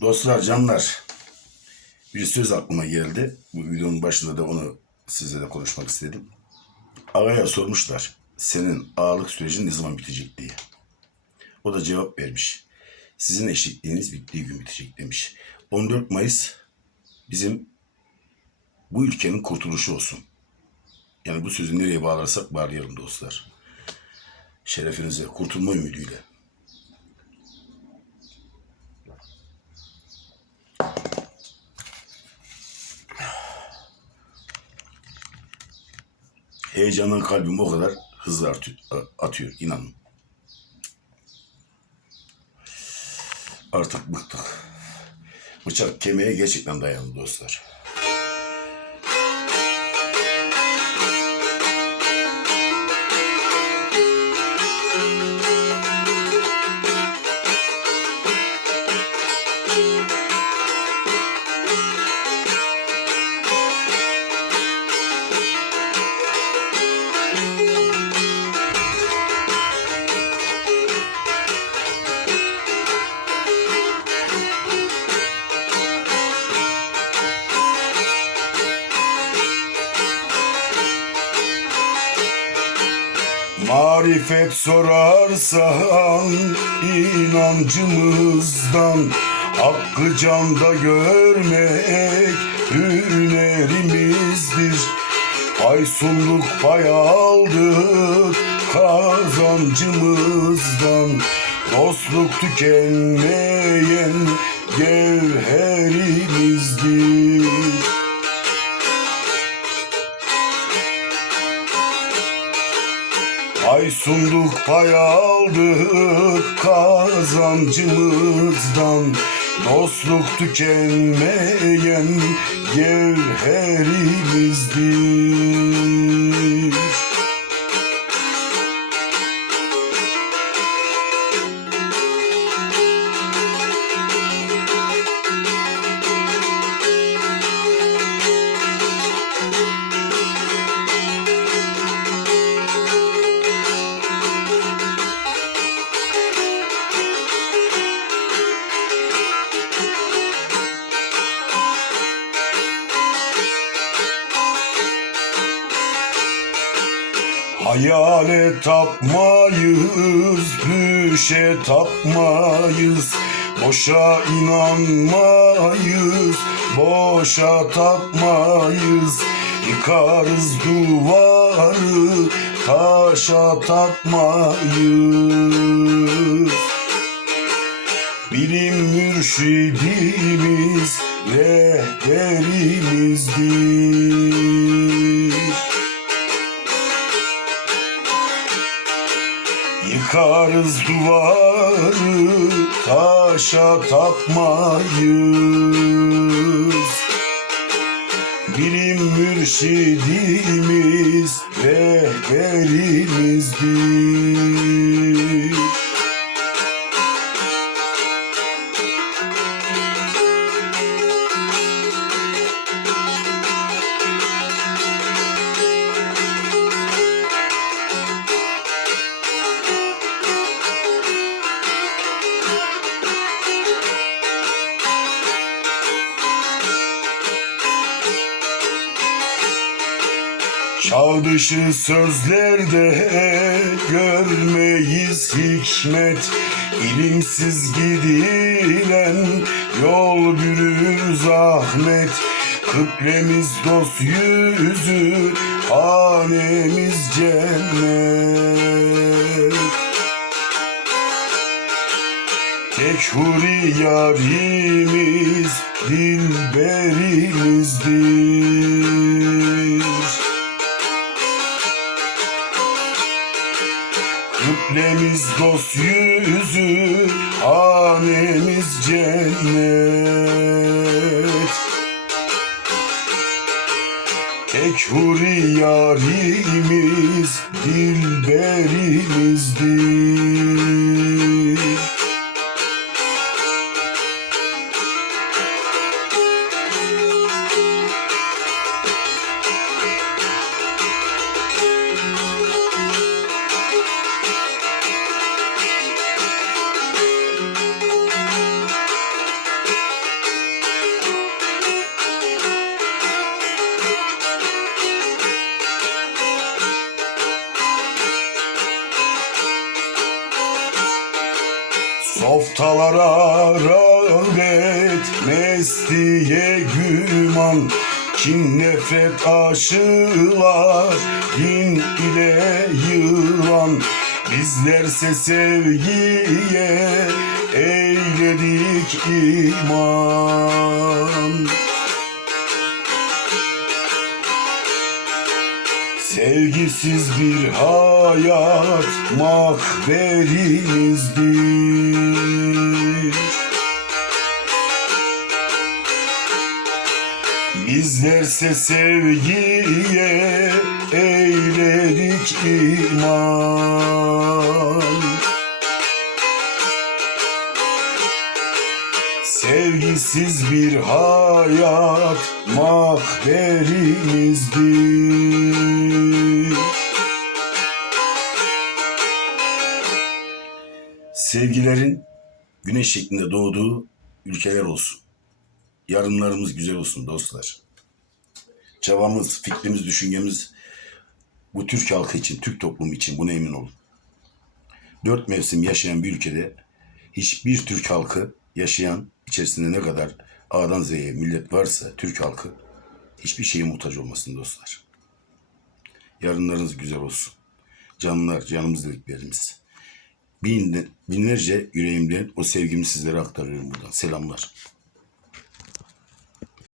Dostlar, canlar. Bir söz aklıma geldi. Bu videonun başında da onu sizle de konuşmak istedim. Ağaya sormuşlar. Senin ağalık sürecin ne zaman bitecek diye. O da cevap vermiş. Sizin eşitliğiniz bittiği gün bitecek demiş. 14 Mayıs bizim bu ülkenin kurtuluşu olsun. Yani bu sözü nereye bağlarsak bağlayalım dostlar. Şerefinize, kurtulma ümidiyle. Heyecandan kalbim o kadar hızlı atıyor inanın. Artık bıktık. Bıçak kemiğe gerçekten dayandı dostlar. Marifet sorarsan inancımızdan Hakkı canda görmek hünerimizdir. Aysunluk pay aldık kazancımızdan. Dostluk tükenmeyen gevherimizdir Ay sunduk pay aldık kazancımızdan. Dostluk tükenmeyen gevherimizdir Hayale tapmayız, düşe tapmayız. Boşa inanmayız, boşa tapmayız. Yıkarız duvarı, taşa tapmayız. Bilim mürşidimiz, rehberimizdir Yıkarız duvarı, taşa tapmayız Bilim mürşidimiz, rehberimizdir Çağ dışı sözlerde görmeyiz hikmet. İlimsiz gidilen yol bürür zahmet. Kıblemiz dost yüzü, hanemiz cennet. Tek huri yarimiz dilberimizdir Kıblemiz dost yüzü, hanemiz cennet. Tek huri yarimiz, dilberimizdir Softalara rağbet, mesliye güman. Kin nefret aşılar, din ile yılan. Bizlerse sevgiye eyledik iman Sevgisiz bir hayat mahverimizdir. Bizlerse sevgiye eyledik iman. Sevgisiz bir hayat mahverimizdir. Sevgilerin güneş şeklinde doğduğu ülkeler olsun. Yarınlarımız güzel olsun dostlar. Çabamız, fikrimiz, düşüncemiz bu Türk halkı için, Türk toplumu için buna emin olun. Dört mevsim yaşayan bir ülkede hiçbir Türk halkı yaşayan içerisinde ne kadar A'dan Z'ye millet varsa Türk halkı hiçbir şeye muhtaç olmasın dostlar. Yarınlarınız güzel olsun. Canlar, canımız dediklerimiz. Bin, binlerce yüreğimden o sevgimi sizlere aktarıyorum buradan. Selamlar.